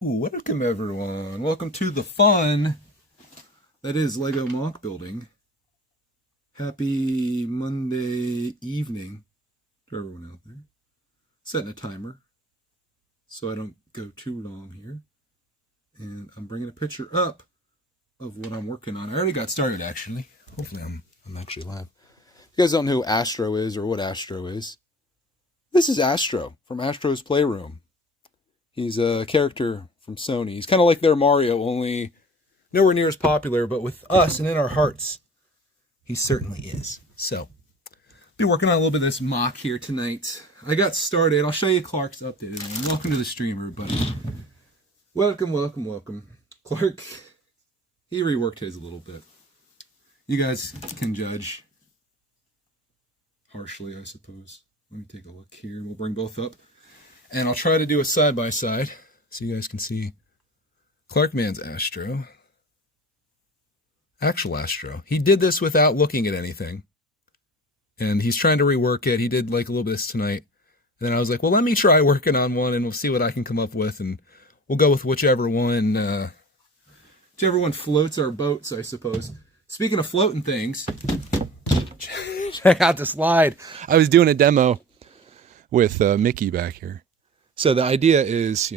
Welcome everyone. Welcome to the fun that is Lego MOC building. Happy Monday evening to everyone out there. Setting a timer so I don't go too long here. And I'm bringing a picture up of what I'm working on. I already got started actually. Hopefully I'm actually live. If you guys don't know who Astro is or what Astro is, this is Astro from Astro's Playroom. He's a character from Sony. He's kind of like their Mario, only nowhere near as popular, but with us and in our hearts, he certainly is. So, be working on a little bit of this MOC here tonight. I got started. I'll show you Clark's updated one. Welcome to the stream, everybody. Welcome. Clark, he reworked his a little bit. You guys can judge harshly, I suppose. Let me take a look here, and we'll bring both up. And I'll try to do a side-by-side so you guys can see Clarkman's Astro. Actual Astro. He did this without looking at anything. And he's trying to rework it. He did like a little bit of this tonight. And then I was like, well, let me try working on one and we'll see what I can come up with. And we'll go with whichever one floats our boats, I suppose. Speaking of floating things, check out the slide. I was doing a demo with Mickey back here. So the idea is,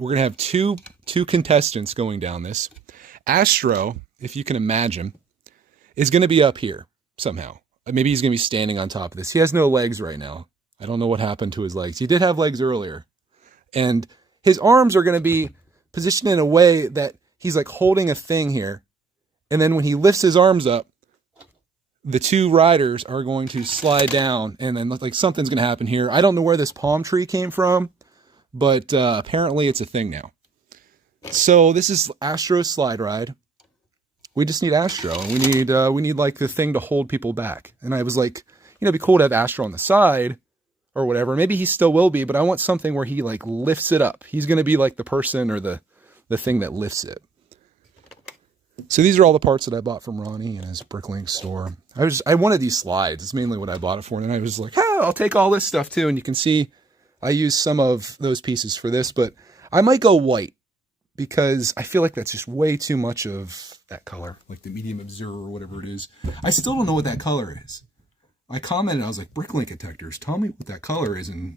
we're gonna have two contestants going down this. Astro, if you can imagine, is gonna be up here somehow. Maybe he's gonna be standing on top of this. He has no legs right now. I don't know what happened to his legs. He did have legs earlier, and his arms are gonna be positioned in a way that he's like holding a thing here, and then when he lifts his arms up, the two riders are going to slide down, and then like something's going to happen here. I don't know where this palm tree came from, but apparently it's a thing now. So this is Astro's slide ride. We just need Astro, and we need like the thing to hold people back. And I was like, it'd be cool to have Astro on the side or whatever. Maybe he still will be, but I want something where he like lifts it up. He's going to be like the person or the thing that lifts it. So these are all the parts that I bought from Ronnie in his Bricklink store. I wanted these slides. It's mainly what I bought it for. And I was like, I'll take all this stuff too. And you can see I used some of those pieces for this, but I might go white because I feel like that's just way too much of that color, like the medium obscure or whatever it is. I still don't know what that color is. I commented, I was like, Bricklink detectors, tell me what that color is. And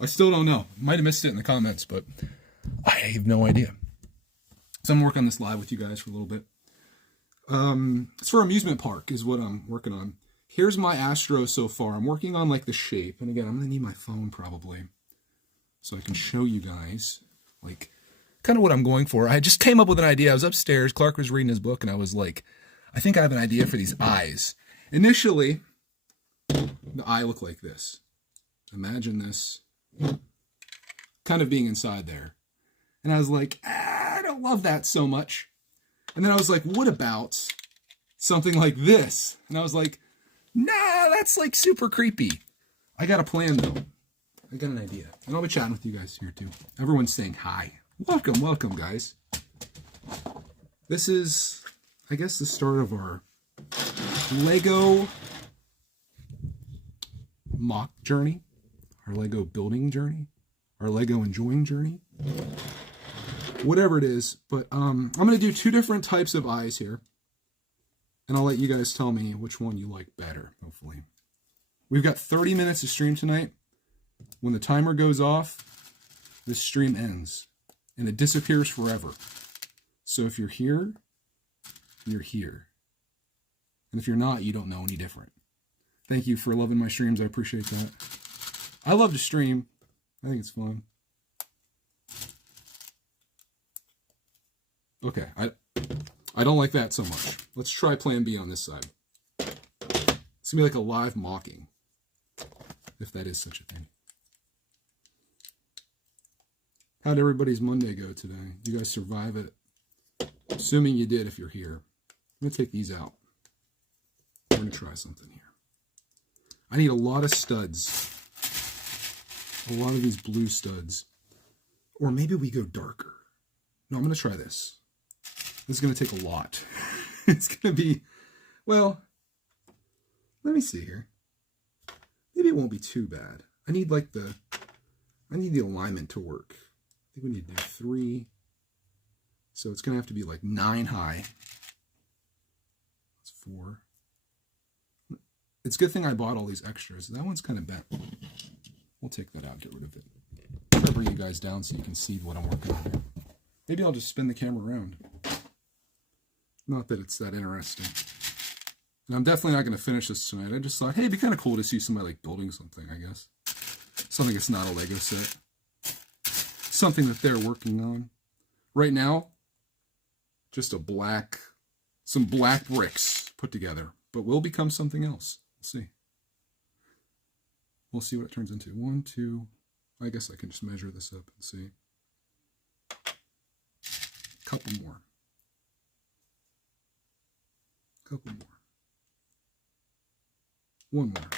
I still don't know. Might have missed it in the comments, but I have no idea. So I'm working on this live with you guys for a little bit. It's for amusement park is what I'm working on. Here's my Astro so far. I'm working on like the shape. And again, I'm going to need my phone probably so I can show you guys like kind of what I'm going for. I just came up with an idea. I was upstairs. Clark was reading his book and I was like, I think I have an idea for these eyes. Initially, the eye looked like this. Imagine this kind of being inside there. And I was like, I don't love that so much. And then I was like, what about something like this? And I was like, nah, that's like super creepy. I got a plan though. I got an idea. And I'll be chatting with you guys here too. Everyone's saying hi. Welcome guys. This is, I guess, the start of our Lego MOC journey, our Lego building journey, our Lego enjoying journey. Whatever it is, but I'm going to do two different types of eyes here, and I'll let you guys tell me which one you like better, hopefully. We've got 30 minutes to stream tonight. When the timer goes off, this stream ends, and it disappears forever. So if you're here, you're here. And if you're not, you don't know any different. Thank you for loving my streams. I appreciate that. I love to stream. I think it's fun. Okay, I don't like that so much. Let's try plan B on this side. It's gonna be like a live mocking, if that is such a thing. How'd everybody's Monday go today? You guys survive it? Assuming you did if you're here. I'm gonna take these out. We're gonna try something here. I need a lot of studs. A lot of these blue studs. Or maybe we go darker. No, I'm gonna try this. This is going to take a lot. It's going to be, well, let me see here. Maybe it won't be too bad. I need the alignment to work. think we need to do 3. So it's going to have to be like 9 high. That's 4. It's a good thing I bought all these extras. That one's kind of bent. We'll take that out, get rid of it. I'll bring you guys down so you can see what I'm working on here. Maybe I'll just spin the camera around. Not that it's that interesting. And I'm definitely not going to finish this tonight. I just thought, hey, it'd be kind of cool to see somebody like building something, I guess. Something that's not a Lego set. Something that they're working on. Right now, just some black bricks put together. But will become something else. We'll see. We'll see what it turns into. 1, 2. I guess I can just measure this up and see. Couple more. Couple more. 1 more.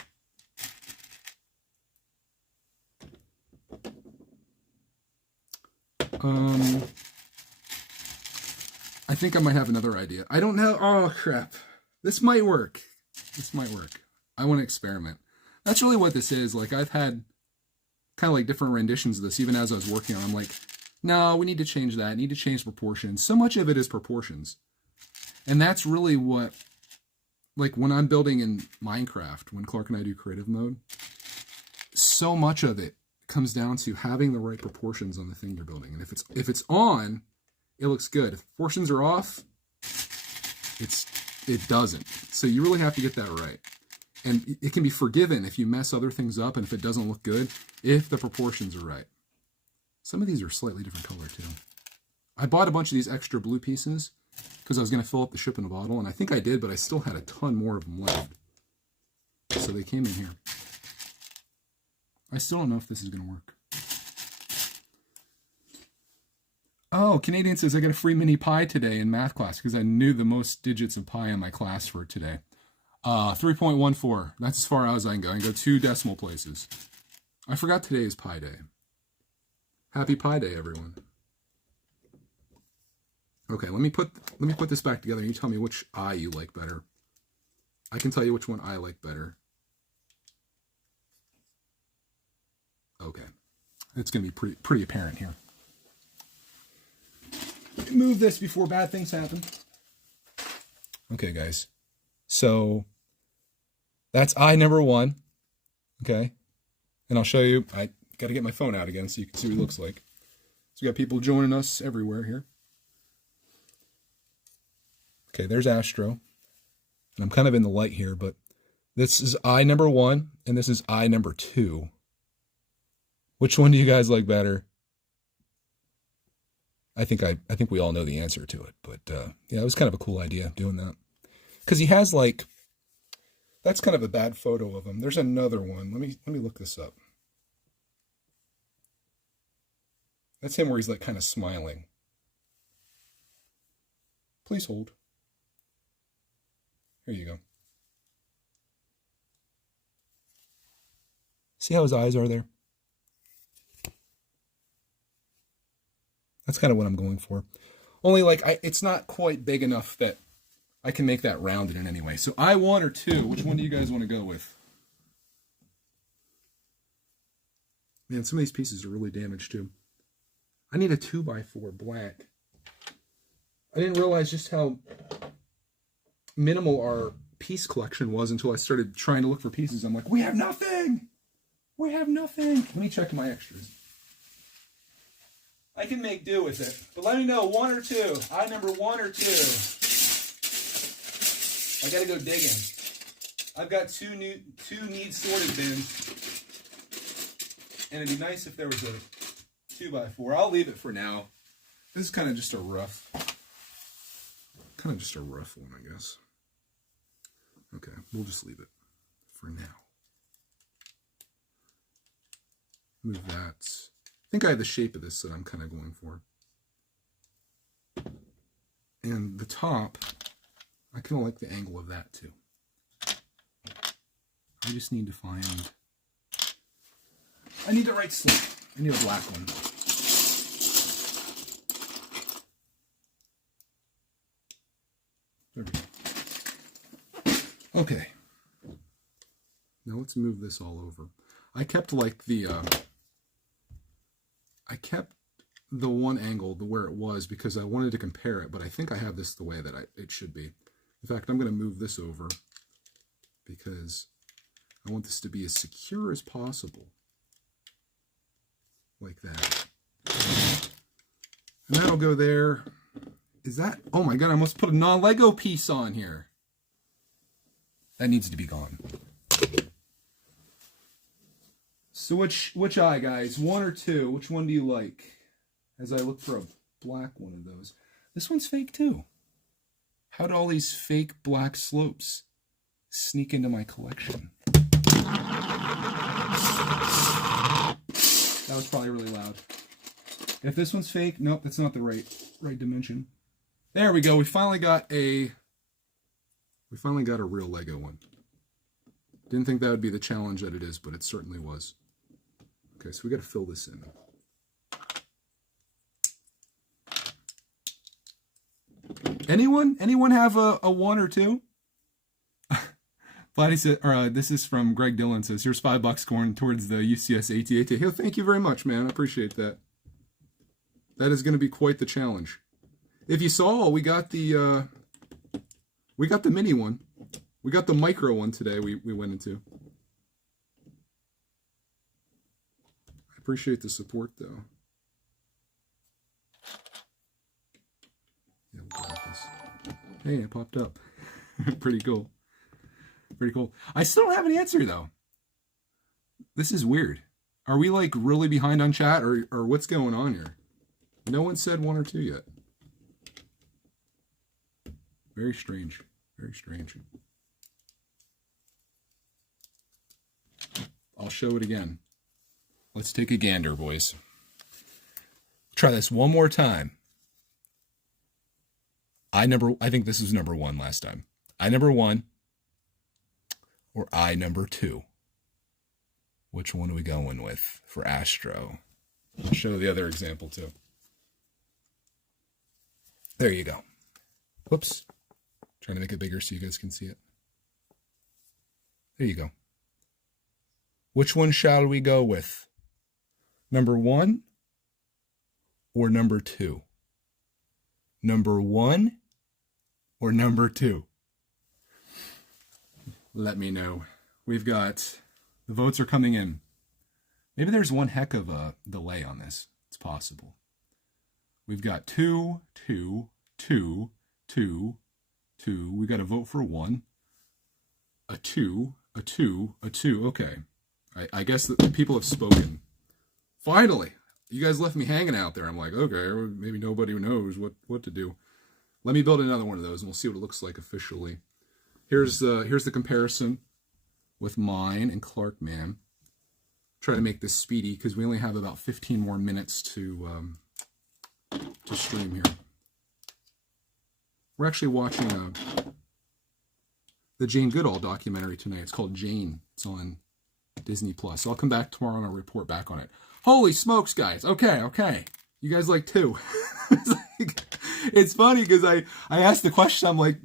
I think I might have another idea. I don't know. Oh, crap. This might work. This might work. I want to experiment. That's really what this is. Like, I've had kind of like different renditions of this, even as I was working on it. I'm like, no, we need to change that. Need to change proportions. So much of it is proportions. And that's really what, like when I'm building in Minecraft, when Clark and I do creative mode, so much of it comes down to having the right proportions on the thing you're building. And if it's on, it looks good. If proportions are off, it doesn't. So you really have to get that right. And it can be forgiven if you mess other things up and if it doesn't look good, if the proportions are right. Some of these are slightly different color too. I bought a bunch of these extra blue pieces because I was going to fill up the ship in a bottle, and I think I did, but I still had a ton more of them left. So they came in here. I still don't know if this is going to work. Oh, Canadian says I got a free mini pi today in math class because I knew the most digits of pi in my class for today. 3.14. That's as far as I can go. I can go 2 decimal places. I forgot today is Pi Day. Happy Pi Day, everyone. Okay, let me put this back together and you tell me which eye you like better. I can tell you which one I like better. Okay. It's going to be pretty apparent here. Move this before bad things happen. Okay, guys. So that's eye number 1. Okay. And I'll show you. I got to get my phone out again so you can see what he looks like. So we got people joining us everywhere here. Okay, there's Astro. And I'm kind of in the light here, but this is eye number 1 and this is eye number 2. Which one do you guys like better? I think we all know the answer to it, but yeah, it was kind of a cool idea doing that. Because he has like, that's kind of a bad photo of him. There's another one. Let me look this up. That's him where he's like kind of smiling. Please hold. Here you go. See how his eyes are there? That's kind of what I'm going for. Only like, it's not quite big enough that I can make that rounded in any way. So eye 1 or 2, which one do you guys want to go with? Man, some of these pieces are really damaged too. I need a 2x4 black. I didn't realize just how minimal our piece collection was until I started trying to look for pieces. I'm like, we have nothing! We have nothing! Let me check my extras. I can make do with it. But let me know, 1 or 2. Eye number 1 or 2. I gotta go digging. I've got two need sorted bins. And it'd be nice if there was a 2x4. I'll leave it for now. This is kind of just a rough one, I guess. Okay, we'll just leave it for now. Move that. I think I have the shape of this that I'm kind of going for. And the top, I kind of like the angle of that too. I just need to find, I need the right slip. I need a black one. There we go. Okay. Now let's move this all over. I kept like the the one angle, where it was, because I wanted to compare it, but I think I have this the way that it should be. In fact, I'm going to move this over because I want this to be as secure as possible. Like that. And that'll go there. Is that... Oh my god, I almost put a non-Lego piece on here. That needs to be gone. So which eye, guys? 1 or 2? Which one do you like? As I look for a black one of those. This one's fake too. How do all these fake black slopes sneak into my collection? That was probably really loud. If this one's fake, nope, that's not the right dimension. There we go. We finally got a real Lego one. Didn't think that would be the challenge that it is, but it certainly was. Okay, so we got to fill this in. Anyone have a 1 or 2? Vladdy said, this is from Greg Dillon, says, here's $5 going towards the UCS AT-AT. Oh, thank you very much, man. I appreciate that. That is going to be quite the challenge. If you saw, we got the mini one. We got the micro one today we went into. I appreciate the support, though. Yeah, we'll go with this. Hey, it popped up. Pretty cool. Pretty cool. I still don't have an answer, though. This is weird. Are we, like, really behind on chat, or what's going on here? No one said 1 or 2 yet. Very strange. Very strange. I'll show it again. Let's take a gander, boys. Try this one more time. I think this was number 1 last time. I number 1 or I number 2. Which one are we going with for Astro? I'll show the other example too. There you go. Whoops. Trying to make it bigger so you guys can see it. There you go. Which one shall we go with? Number 1 or number 2? Number 1 or number 2? Let me know. We've got... The votes are coming in. Maybe there's one heck of a delay on this. It's possible. We've got 2, 2, 2, 2, 2. We got to vote for 1. A 2, a 2, a 2. Okay. I guess the people have spoken. Finally! You guys left me hanging out there. I'm like, okay, maybe nobody knows what to do. Let me build another one of those and we'll see what it looks like officially. Here's the comparison with mine and Clark Man. Try to make this speedy because we only have about 15 more minutes to stream here. We're actually watching the Jane Goodall documentary tonight. It's called Jane. It's on Disney Plus. So I'll come back tomorrow and I'll report back on it. Holy smokes, guys. Okay. You guys like 2. It's funny because I asked the question. I'm like,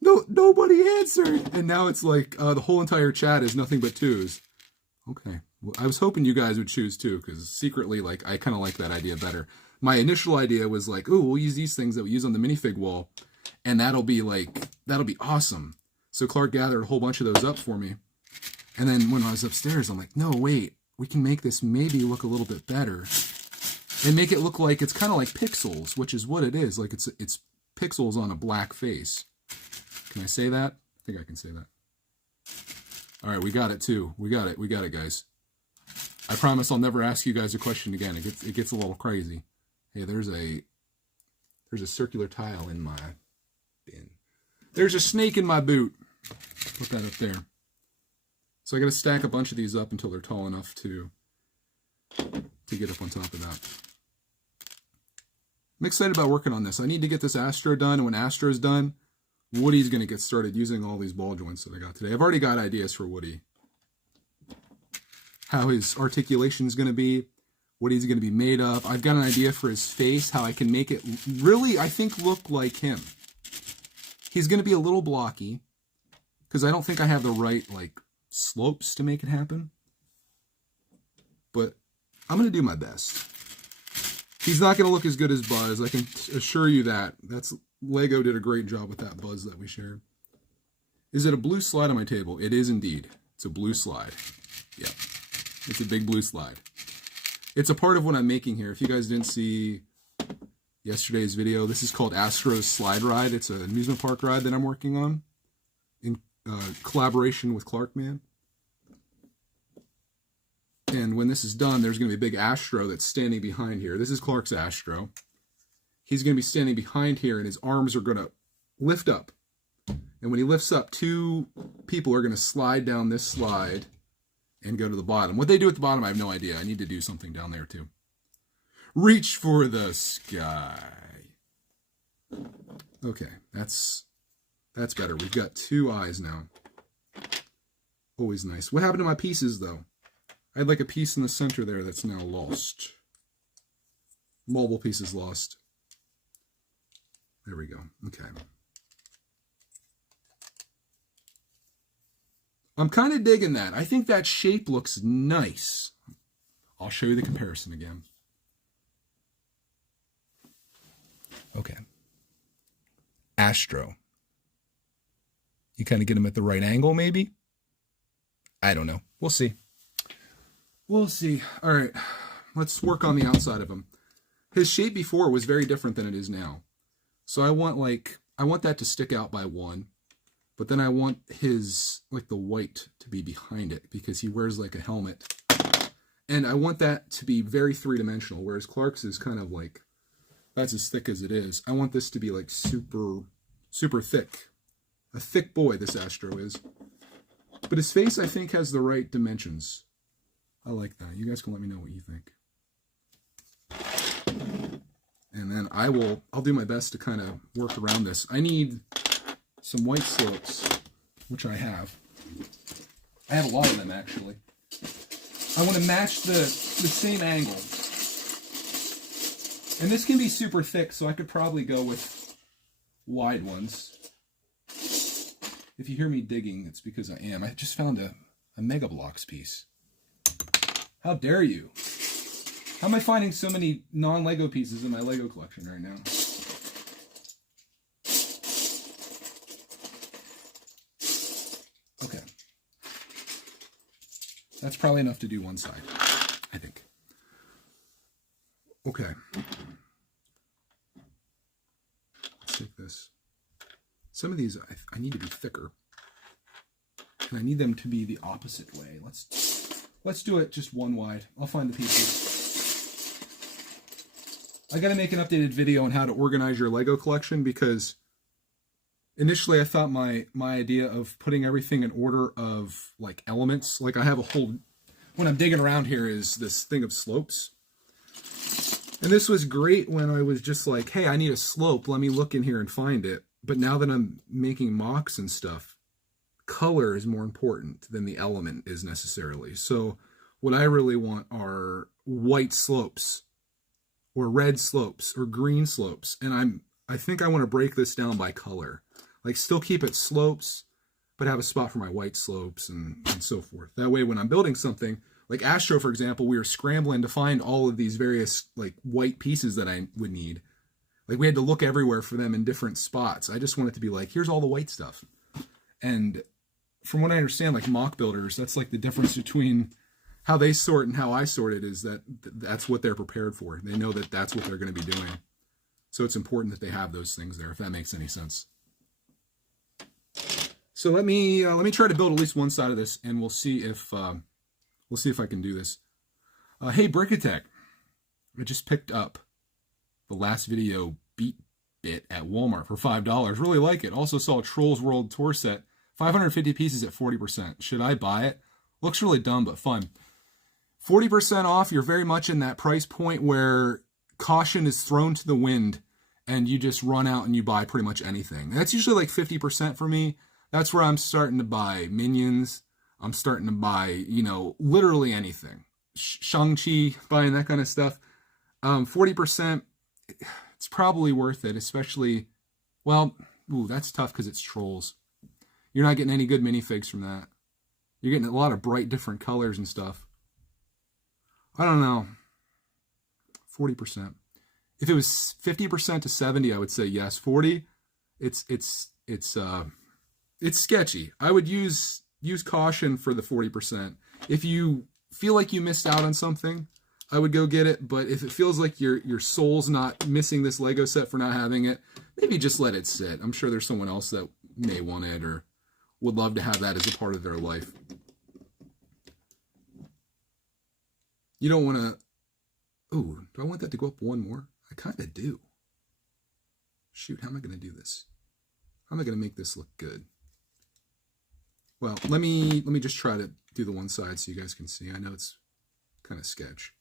no, nobody answered. And now it's like the whole entire chat is nothing but 2s. Okay. Well, I was hoping you guys would choose 2 because secretly, like, I kind of like that idea better. My initial idea was like, oh, we'll use these things that we use on the minifig wall, and that'll be awesome. So Clark gathered a whole bunch of those up for me. And then when I was upstairs, I'm like, no, wait, we can make this maybe look a little bit better and make it look like it's kind of like pixels, which is what it is. Like it's pixels on a black face. Can I say that? I think I can say that. All right, we got it too. We got it, guys. I promise I'll never ask you guys a question again. It gets a little crazy. Hey, there's a circular tile in my bin. There's a snake in my boot. Put that up there. So I got to stack a bunch of these up until they're tall enough to get up on top of that. I'm excited about working on this. I need to get this Astro done, and when Astro's done, Woody's going to get started using all these ball joints that I got today. I've already got ideas for Woody. How his articulation is going to be, what he's going to be made of. I've got an idea for his face, how I can make it really, I think, look like him. He's going to be a little blocky, because I don't think I have the right, like, slopes to make it happen. But I'm going to do my best. He's not going to look as good as Buzz. I can assure you that. Lego did a great job with that Buzz that we shared. Is it a blue slide on my table? It is indeed. It's a blue slide. Yeah. It's a big blue slide. It's a part of what I'm making here. If you guys didn't see yesterday's video, this is called Astro's Slide Ride. It's an amusement park ride that I'm working on in collaboration with Clarkman. And when this is done, there's going to be a big Astro that's standing behind here. This is Clark's Astro. He's going to be standing behind here, and his arms are going to lift up. And when he lifts up, 2 people are going to slide down this slide and go to the bottom. What they do at the bottom, I have no idea. I need to do something down there, too. Reach for the sky. Okay, that's better. We've got 2 eyes now. Always nice. What happened to my pieces, though? I had like a piece in the center there that's now lost. Multiple pieces lost. There we go. Okay. I'm kind of digging that. I think that shape looks nice. I'll show you the comparison again. Okay. Astro. You kind of get him at the right angle, maybe? I don't know. We'll see. We'll see. All right. Let's work on the outside of him. His shape before was very different than it is now. So I want that to stick out by 1. But then I want his, like the white to be behind it because he wears like a helmet. And I want that to be very 3-dimensional, whereas Clark's is kind of like, that's as thick as it is. I want this to be like super, super thick. A thick boy, this Astro is. But his face, I think, has the right dimensions. I like that. You guys can let me know what you think. And then I'll do my best to kind of work around this. I need some white slopes, which I have. I have a lot of them, actually. I want to match the same angle. And this can be super thick, so I could probably go with wide ones. If you hear me digging, it's because I am. I just found a Mega Bloks piece. How dare you? How am I finding so many non-Lego pieces in my Lego collection right now? Okay. That's probably enough to do one side, I think. Okay. Let's take this. Some of these I need to be thicker. And I need them to be the opposite way. Let's do it just one wide. I'll find the pieces. I gotta make an updated video on how to organize your Lego collection because initially I thought my idea of putting everything in order of like elements, like I have a whole, when I'm digging around here is this thing of slopes. And this was great when I was just like, hey, I need a slope. Let me look in here and find it. But now that I'm making MOCs and stuff, color is more important than the element is necessarily. So what I really want are white slopes or red slopes or green slopes. And I think I want to break this down by color. Like still keep it slopes, but have a spot for my white slopes and so forth. That way when I'm building something, like Astro, for example, we were scrambling to find all of these various like white pieces that I would need. Like we had to look everywhere for them in different spots. I just want it to be like, here's all the white stuff. And from what I understand, like MOC builders, that's like the difference between how they sort and how I sort it is that that's what they're prepared for. They know that that's what they're going to be doing. So it's important that they have those things there, if that makes any sense. So let me try to build at least one side of this, and we'll see if I can do this. Hey, brickitect, I just picked up the last video Beat Bit at Walmart for $5. Really like it. Also saw a Trolls World Tour set, 550 pieces at 40%. Should I buy it? Looks really dumb, but fun. 40% off, you're very much in that price point where caution is thrown to the wind and you just run out and you buy pretty much anything. That's usually like 50% for me. That's where I'm starting to buy Minions. I'm starting to buy, literally anything. Shang-Chi, buying that kind of stuff. 40%, it's probably worth it, especially, that's tough because it's Trolls. You're not getting any good minifigs from that. You're getting a lot of bright different colors and stuff. I don't know. 40%. If it was 50% to 70, I would say yes. 40, it's sketchy. I would use caution for the 40%. If you feel like you missed out on something, I would go get it. But if it feels like your soul's not missing this Lego set for not having it, maybe just let it sit. I'm sure there's someone else that may want it or would love to have that as a part of their life. You don't want to... Ooh, do I want that to go up one more? I kind of do. Shoot, how am I going to do this? How am I going to make this look good? Well, let me just try to do the one side so you guys can see. I know it's kind of sketch.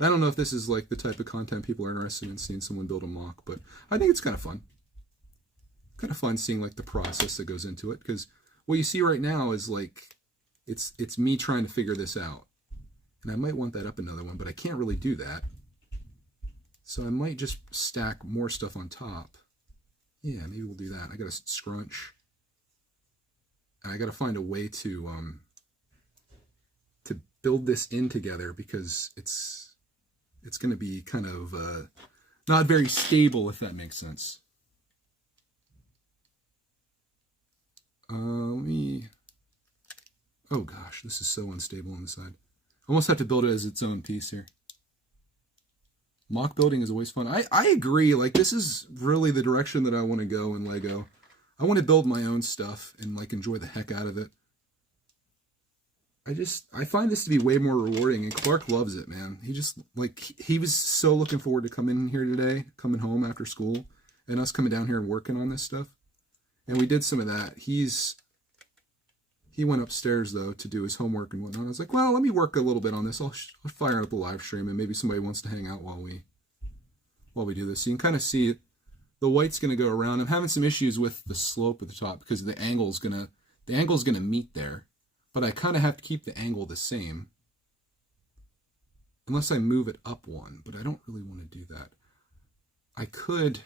I don't know if this is like the type of content people are interested in, seeing someone build a MOC, but I think it's kind of fun. Kind of fun seeing like the process that goes into it, because what you see right now is like it's me trying to figure this out. And I might want that up another one, but I can't really do that. So I might just stack more stuff on top. Yeah, maybe we'll do that. I got to scrunch. And I got to find a way to build this in together, because it's going to be kind of not very stable, if that makes sense. Oh gosh, this is so unstable on the side. Almost have to build it as its own piece here. MOC building is always fun. I agree. Like, this is really the direction that I want to go in Lego. I want to build my own stuff and like enjoy the heck out of it. I find this to be way more rewarding, and Clark loves it, man. He was so looking forward to coming in here today, coming home after school, and us coming down here and working on this stuff. And we did some of that. He went upstairs, though, to do his homework and whatnot. I was like, well, let me work a little bit on this. I'll fire up a live stream, and maybe somebody wants to hang out while we do this. So you can kind of see it. The white's going to go around. I'm having some issues with the slope at the top because the angle's going to meet there. But I kind of have to keep the angle the same. Unless I move it up one, but I don't really want to do that. I could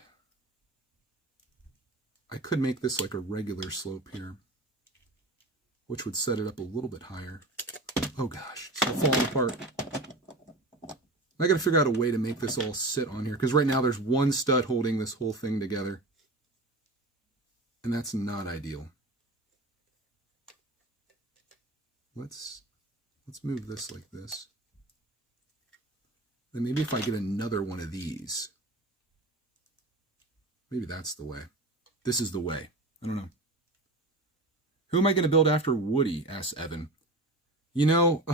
make this like a regular slope here, which would set it up a little bit higher. Oh gosh, it's all falling apart. I got to figure out a way to make this all sit on here, because right now there's one stud holding this whole thing together. And that's not ideal. Let's move this like this. Then maybe if I get another one of these, maybe that's the way. This is the way. I don't know. Who am I going to build after Woody? Asks Evan. You know,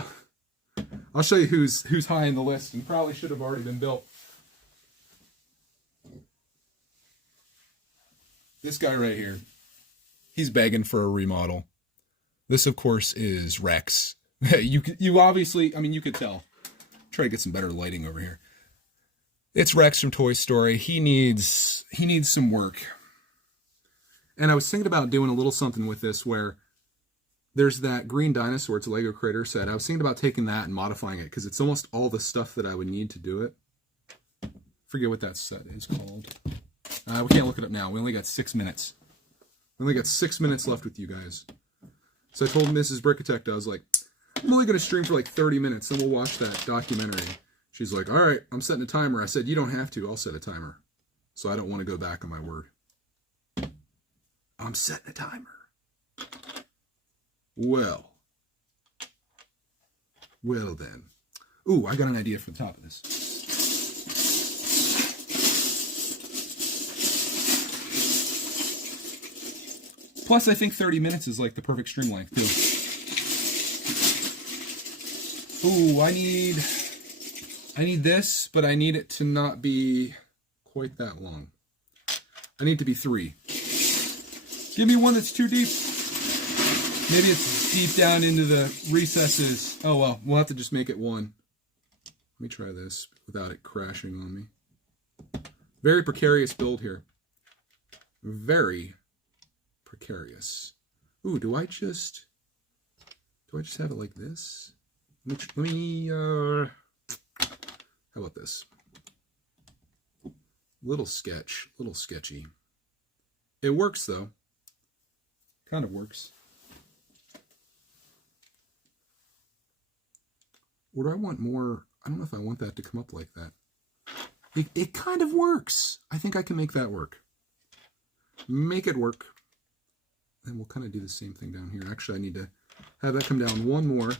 I'll show you who's high in the list and probably should have already been built. This guy right here. He's begging for a remodel. This, of course, is Rex. You obviously, I mean, you could tell. Try to get some better lighting over here. It's Rex from Toy Story. He needs some work. And I was thinking about doing a little something with this where there's that green dinosaur. It's a Lego Creator set. I was thinking about taking that and modifying it because it's almost all the stuff that I would need to do it. Forget what that set is called. We can't look it up now. We only got 6 minutes. We only got 6 minutes left with you guys. So I told Mrs. Brickitect, I was like, I'm only going to stream for like 30 minutes, then we'll watch that documentary. She's like, all right, I'm setting a timer. I said, you don't have to. I'll set a timer. So I don't want to go back on my word. I'm setting a timer. Well then. Ooh, I got an idea for the top of this. Plus, I think 30 minutes is like the perfect string length, too. Ooh, I need this, but I need it to not be quite that long. I need it to be 3. Give me one that's too deep. Maybe it's deep down into the recesses. Oh well, we'll have to just make it 1. Let me try this without it crashing on me. Very precarious build here. Very precarious. Ooh, do I just have it like this? Let me how about this? Little sketchy. It works though. Kind of works. Or do I want more? I don't know if I want that to come up like that. It kind of works. I think I can make that work. Make it work. And we'll kind of do the same thing down here. Actually, I need to have that come down one more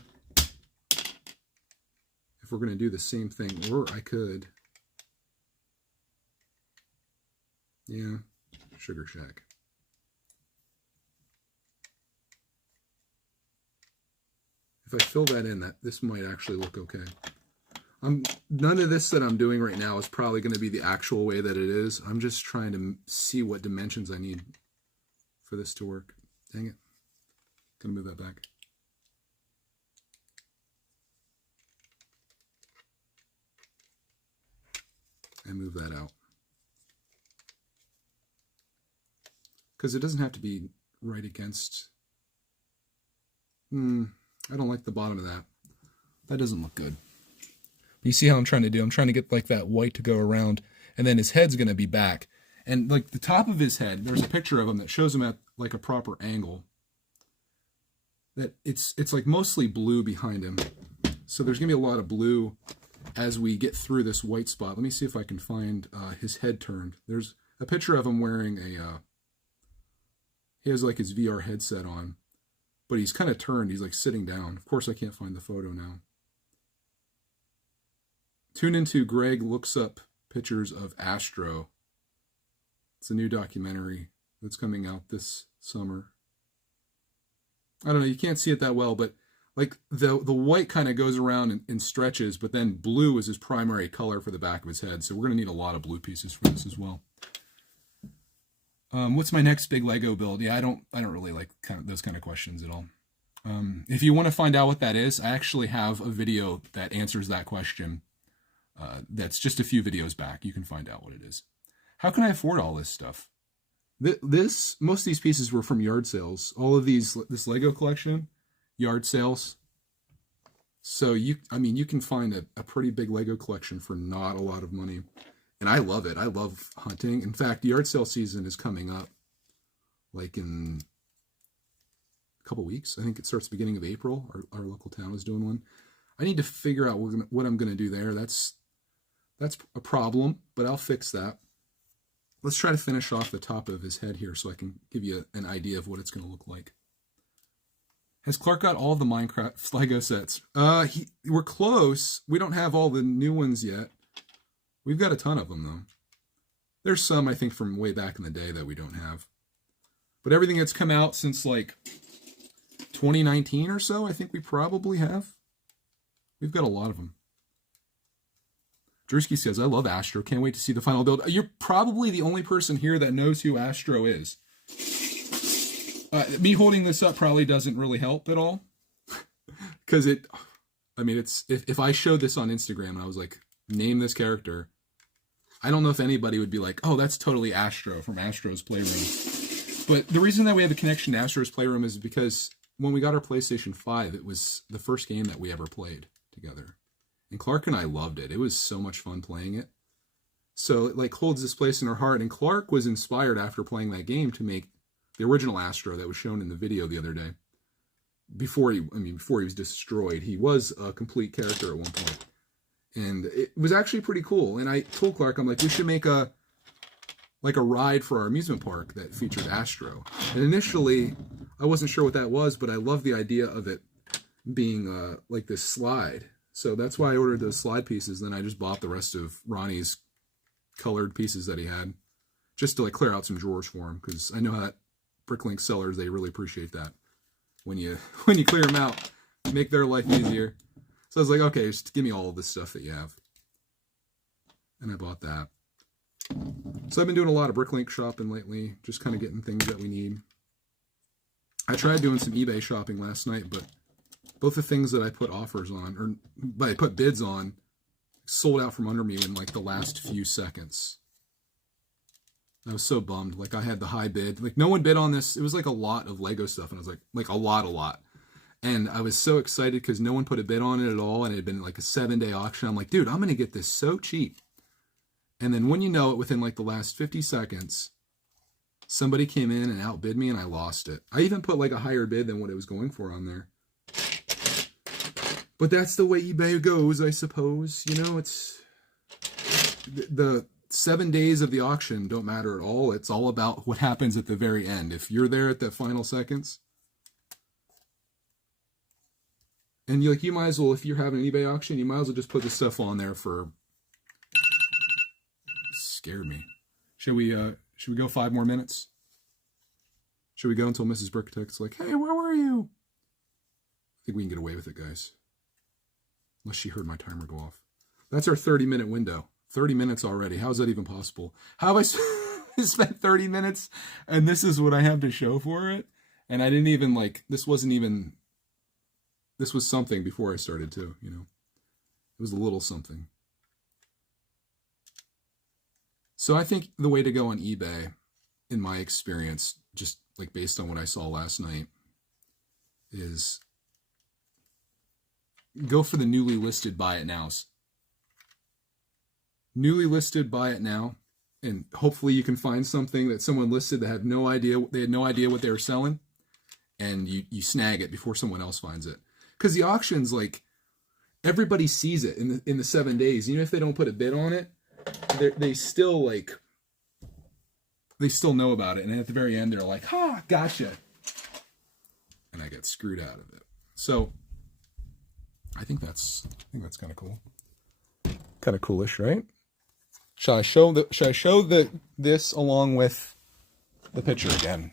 if we're going to do the same thing. Or I could, yeah, Sugar Shack. If I fill that in, this might actually look okay. None of this that I'm doing right now is probably going to be the actual way that it is. I'm just trying to see what dimensions I need for this to work. Dang it. Gonna move that back. And move that out. Because it doesn't have to be right against... I don't like the bottom of that. That doesn't look good. You see how I'm trying to do? I'm trying to get like that white to go around, and then his head's going to be back. And like the top of his head, there's a picture of him that shows him at like a proper angle. That it's like mostly blue behind him. So there's going to be a lot of blue as we get through this white spot. Let me see if I can find his head turned. There's a picture of him wearing a... he has like his VR headset on. But he's kind of turned. He's like sitting down. Of course, I can't find the photo now. Tune into Greg Looks Up Pictures of Astro. It's a new documentary that's coming out this summer. I don't know. You can't see it that well, but like the white kind of goes around and stretches, but then blue is his primary color for the back of his head. So we're going to need a lot of blue pieces for this as well. What's my next big Lego build? Yeah, I don't really like those kind of questions at all. If you want to find out what that is, I actually have a video that answers that question. That's just a few videos back. You can find out what it is. How can I afford all this stuff? Most of these pieces were from yard sales. All of this Lego collection, yard sales. So you can find a pretty big Lego collection for not a lot of money. And I love it. I love hunting. In fact, the yard sale season is coming up like in a couple weeks. I think it starts beginning of April. Our local town is doing one. I need to figure out what I'm going to do there. That's a problem, but I'll fix that. Let's try to finish off the top of his head here so I can give you an idea of what it's going to look like. Has Clark got all the Minecraft Lego sets? We're close. We don't have all the new ones yet. We've got a ton of them, though. There's some, I think, from way back in the day that we don't have. But everything that's come out since, like, 2019 or so, I think we probably have. We've got a lot of them. Drewski says, I love Astro. Can't wait to see the final build. You're probably the only person here that knows who Astro is. Me holding this up probably doesn't really help at all. Because if I showed this on Instagram and I was like, name this character, I don't know if anybody would be like, oh, that's totally Astro from Astro's Playroom. But the reason that we have a connection to Astro's Playroom is because when we got our PlayStation 5, it was the first game that we ever played together. And Clark and I loved it. It was so much fun playing it. So it like holds this place in our heart. And Clark was inspired after playing that game to make the original Astro that was shown in the video the other day. Before he was destroyed, he was a complete character at one point. And it was actually pretty cool. And I told Clark, I'm like, we should make a ride for our amusement park that featured Astro. And initially, I wasn't sure what that was, but I loved the idea of it being like this slide. So that's why I ordered those slide pieces. Then I just bought the rest of Ronnie's colored pieces that he had, just to like clear out some drawers for him, because I know how that Bricklink sellers, they really appreciate that when you clear them out, make their life easier. So I was like, okay, just give me all of this stuff that you have. And I bought that. So I've been doing a lot of Bricklink shopping lately, just kind of getting things that we need. I tried doing some eBay shopping last night, but both the things that I put offers on, or I put bids on, sold out from under me in like the last few seconds. I was so bummed. Like I had the high bid. Like no one bid on this. It was like a lot of Lego stuff. And I was like a lot. And I was so excited because no one put a bid on it at all. And it had been like a 7-day auction. I'm like, dude, I'm going to get this so cheap. And then when you know it, within like the last 50 seconds, somebody came in and outbid me and I lost it. I even put like a higher bid than what it was going for on there. But that's the way eBay goes, I suppose. You know, the 7 days of the auction don't matter at all. It's all about what happens at the very end. If you're there at the final seconds, and you might as well, if you're having an eBay auction, you might as well just put this stuff on there for. Scared me. Should we go 5 more minutes? Should we go until Mrs. Brickitect's like, hey, where were you? I think we can get away with it, guys. Unless she heard my timer go off. That's our 30-minute window. 30 minutes already. How is that even possible? How have I spent 30 minutes and this is what I have to show for it? And I didn't even this was something before I started too, you know. It was a little something. So I think the way to go on eBay, in my experience, just based on what I saw last night, is go for the newly listed buy it nows. Newly listed buy it now, and hopefully you can find something that someone listed that had no idea what they were selling, and you snag it before someone else finds it. Because the auctions, everybody sees it in the 7 days. Even if they don't put a bid on it, they still know about it. And at the very end, they're like, "Ha, gotcha!" And I get screwed out of it. So I think that's kind of cool, kind of coolish, right? Shall I show this along with the picture again?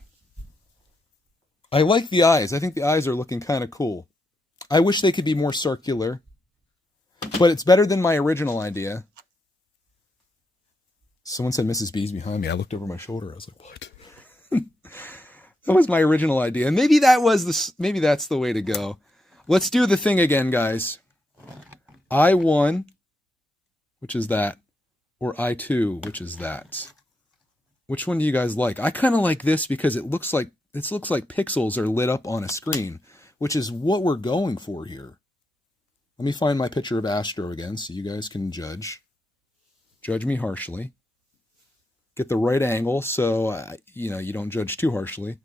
I like the eyes. I think the eyes are looking kind of cool. I wish they could be more circular, but it's better than my original idea. Someone said Mrs. B's behind me. I looked over my shoulder. I was like, what? That was my original idea. And maybe that's the way to go. Let's do the thing again, guys. I1, which is that, or I2, which is that. Which one do you guys like? I kind of like this because it looks like pixels are lit up on a screen, which is what we're going for here. Let me find my picture of Astro again so you guys can judge me harshly. Get the right angle so you don't judge too harshly.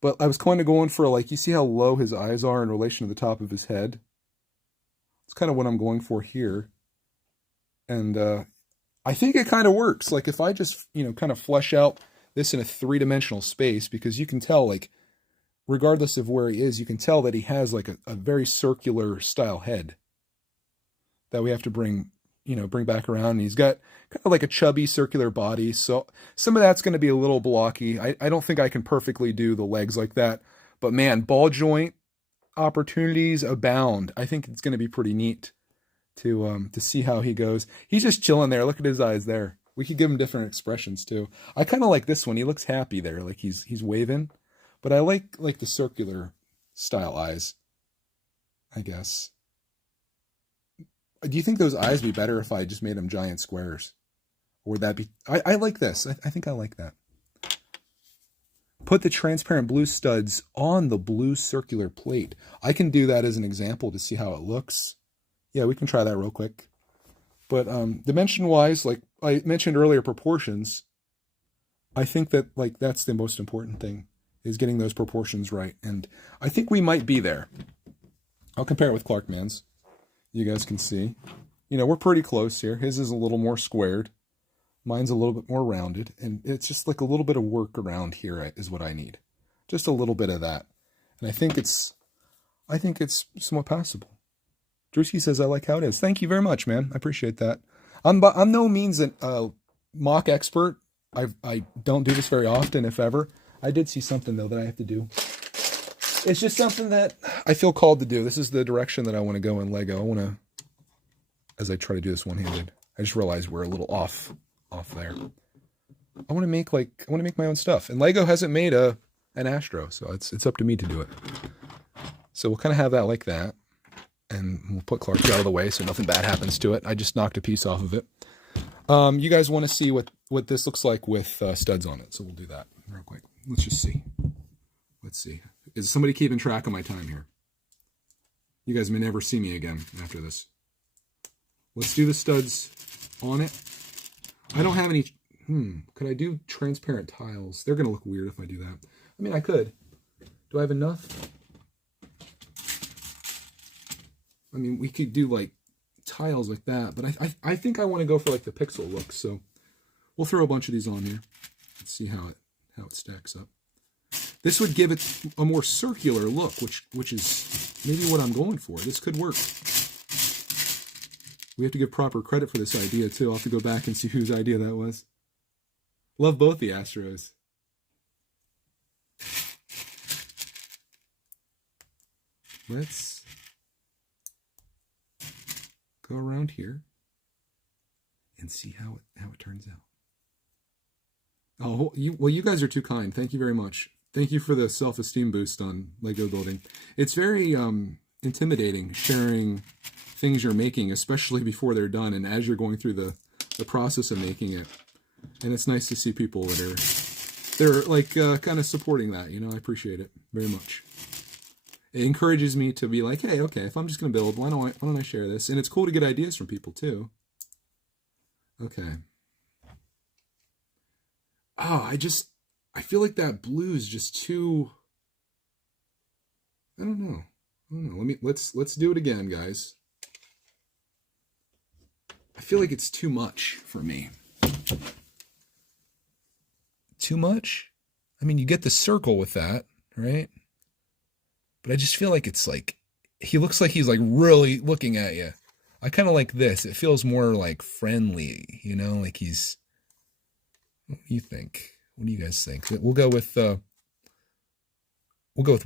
But I was kind of going for you see how low his eyes are in relation to the top of his head? It's kind of what I'm going for here. And I think it kind of works. If I just, kind of flesh out this in a 3-dimensional space, because you can tell, regardless of where he is, you can tell that he has a very circular style head that we have to bring back around. And he's got kind of a chubby circular body. So some of that's going to be a little blocky. I don't think I can perfectly do the legs like that, but man, ball joint opportunities abound. I think it's going to be pretty neat to see how he goes. He's just chilling there. Look at his eyes there. We could give him different expressions too. I kind of like this one. He looks happy there. He's waving, but I like the circular style eyes, I guess. Do you think those eyes would be better if I just made them giant squares? Or would that be... I like this. I think I like that. Put the transparent blue studs on the blue circular plate. I can do that as an example to see how it looks. Yeah, we can try that real quick. But dimension-wise, like I mentioned earlier, proportions, I think that that's the most important thing, is getting those proportions right. And I think we might be there. I'll compare it with Clarkman's. You guys can see, we're pretty close here. His is a little more squared. Mine's a little bit more rounded. And it's just a little bit of work around here is what I need. Just a little bit of that. And I think it's somewhat passable. Drewski says, I like how it is. Thank you very much, man. I appreciate that. I'm no means a MOC expert. I don't do this very often, if ever. I did see something, though, that I have to do. It's just something that I feel called to do. This is the direction that I want to go in Lego. I want to, as I try to do this one-handed, I just realized we're a little off there. I want to make my own stuff. And Lego hasn't made an Astro, so it's up to me to do it. So we'll kind of have that like that. And we'll put Clark out of the way so nothing bad happens to it. I just knocked a piece off of it. You guys want to see what this looks like with studs on it. So we'll do that real quick. Let's just see. Let's see. Is somebody keeping track of my time here? You guys may never see me again after this. Let's do the studs on it. I don't have any... Could I do transparent tiles? They're going to look weird if I do that. I mean, I could. Do I have enough? I mean, we could do tiles like that, but I think I want to go for like the pixel look, so we'll throw a bunch of these on here. Let's see how it stacks up. This would give it a more circular look, which is maybe what I'm going for. This could work. We have to give proper credit for this idea, too. I'll have to go back and see whose idea that was. Love both the Astros. Let's go around here and see how it turns out. Oh, you guys are too kind. Thank you very much. Thank you for the self-esteem boost on Lego building. It's very intimidating sharing things you're making, especially before they're done and as you're going through the process of making it. And it's nice to see people they're like kind of supporting that, you know. I appreciate it very much. It encourages me to be like, hey, okay, if I'm just going to build, why don't I share this? And it's cool to get ideas from people too. Okay. Oh, I feel like that blue is just too, I don't know. Let's do it again, guys. I feel like it's too much for me. Too much? I mean, you get the circle with that, right? But I just feel like it's like, he looks like he's like really looking at you. I kind of like this. It feels more like friendly, you know, like he's, what do you think? What do you guys think? We'll go with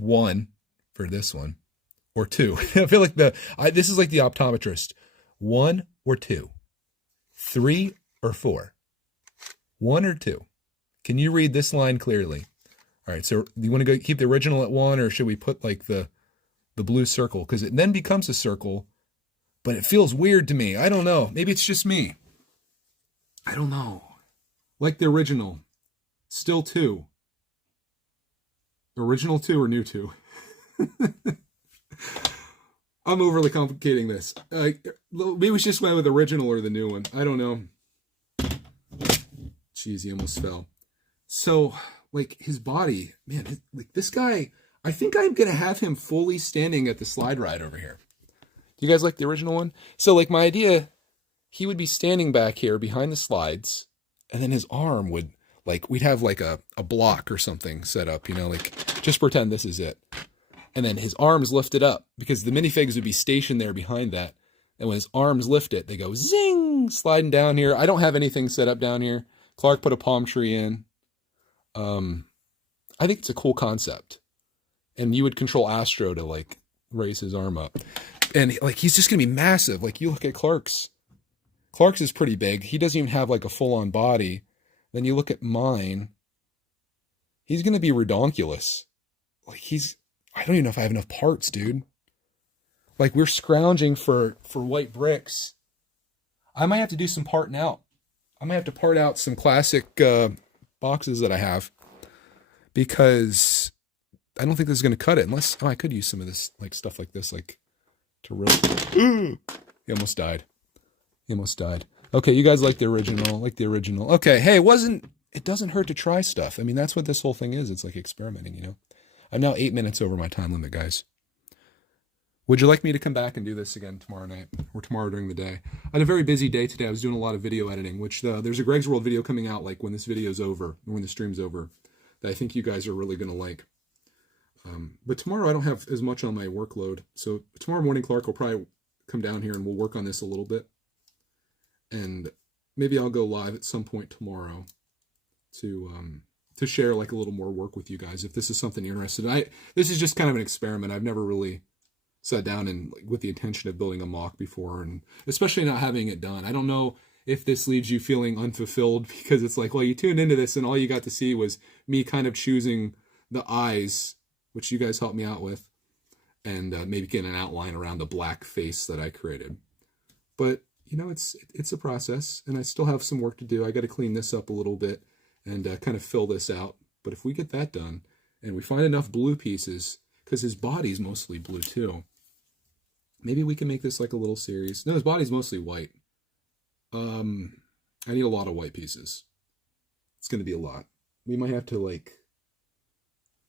1 for this one, or 2. I feel like this is like the optometrist. 1 or 2, 3 or 4, 1 or 2. Can you read this line clearly? All right. So you want to go keep the original at 1, or should we put like the blue circle? Because it then becomes a circle, but it feels weird to me. I don't know. Maybe it's just me. I don't know. Like the original. Still 2. Original 2 or new 2? I'm overly complicating this. Maybe we just went with original or the new one. I don't know. Jeez, he almost fell. So, like, his body, man, like this guy, I think I'm going to have him fully standing at the slide ride over here. Do you guys like the original one? So, like, my idea, he would be standing back here behind the slides, and then his arm would, like, we'd have like a block or something set up, you know, like, just pretend this is it. And then his arms lifted up, because the minifigs would be stationed there behind that. And when his arms lift it, they go zing, sliding down here. I don't have anything set up down here. Clark put a palm tree in. I think it's a cool concept. And you would control Astro to, like, raise his arm up. And, like, he's just going to be massive. Like, you look at Clark's. Clark's is pretty big. He doesn't even have, like, a full-on body. Then you look at mine. He's going to be redonkulous. Like, I don't even know if I have enough parts, dude. Like, we're scrounging for white bricks. I might have to do some parting out. I might have to part out some classic boxes that I have, because I don't think this is going to cut it, unless, I could use some of this, like, stuff like this, like, to really, he almost died. Okay, you guys like the original. Okay, hey, it doesn't hurt to try stuff. I mean, that's what this whole thing is. It's like experimenting, you know? I'm now 8 minutes over my time limit, guys. Would you like me to come back and do this again tomorrow night, or tomorrow during the day? I had a very busy day today. I was doing a lot of video editing, which there's a Greg's World video coming out, like, when this video's over, or when the stream's over, that I think you guys are really going to like. But tomorrow I don't have as much on my workload. So tomorrow morning, Clark will probably come down here and we'll work on this a little bit. And maybe I'll go live at some point tomorrow to share, like, a little more work with you guys, if this is something you're interested in. This is just kind of an experiment. I've never really sat down and, like, with the intention of building a MOC before, and especially not having it done. I don't know if this leaves you feeling unfulfilled, because it's like, well, you tuned into this and all you got to see was me kind of choosing the eyes, which you guys helped me out with, and maybe getting an outline around the black face that I created. But, you know, it's a process, and I still have some work to do. I got to clean this up a little bit and kind of fill this out. But if we get that done and we find enough blue pieces, because his body's mostly blue too, maybe we can make this like a little series. No, his body's mostly white. I need a lot of white pieces. It's going to be a lot. We might have to,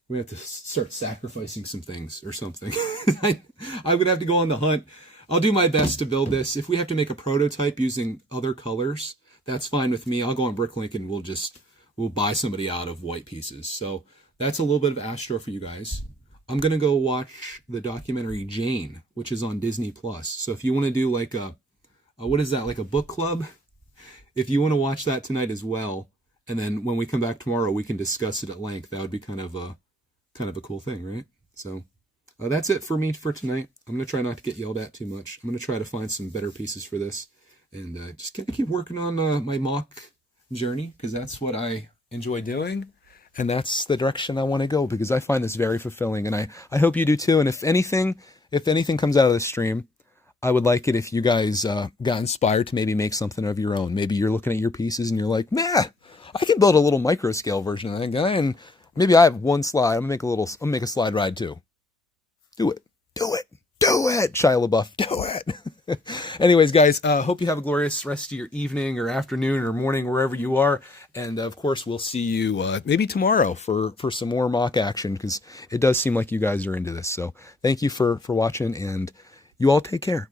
we have to start sacrificing some things or something. I'm going to have to go on the hunt. I'll do my best to build this. If we have to make a prototype using other colors, that's fine with me. I'll go on Bricklink and we'll buy somebody out of white pieces. So that's a little bit of Astro for you guys. I'm going to go watch the documentary Jane, which is on Disney Plus. So if you want to do like what is that, like a book club? If you want to watch that tonight as well, and then when we come back tomorrow, we can discuss it at length. That would be kind of a cool thing, right? So that's it for me for tonight. I'm going to try not to get yelled at too much. I'm going to try to find some better pieces for this, and just keep working on my MOC journey, because that's what I enjoy doing. And that's the direction I want to go, because I find this very fulfilling, and I hope you do too. And if anything comes out of this stream, I would like it if you guys got inspired to maybe make something of your own. Maybe you're looking at your pieces and you're like, man, I can build a little micro scale version of that guy, and maybe I have one slide. I'm gonna make a slide ride too. Do it, Shia LaBeouf, do it. Anyways, guys, hope you have a glorious rest of your evening or afternoon or morning, wherever you are. And of course, we'll see you maybe tomorrow for some more MOC action, because it does seem like you guys are into this. So thank you for watching, and you all take care.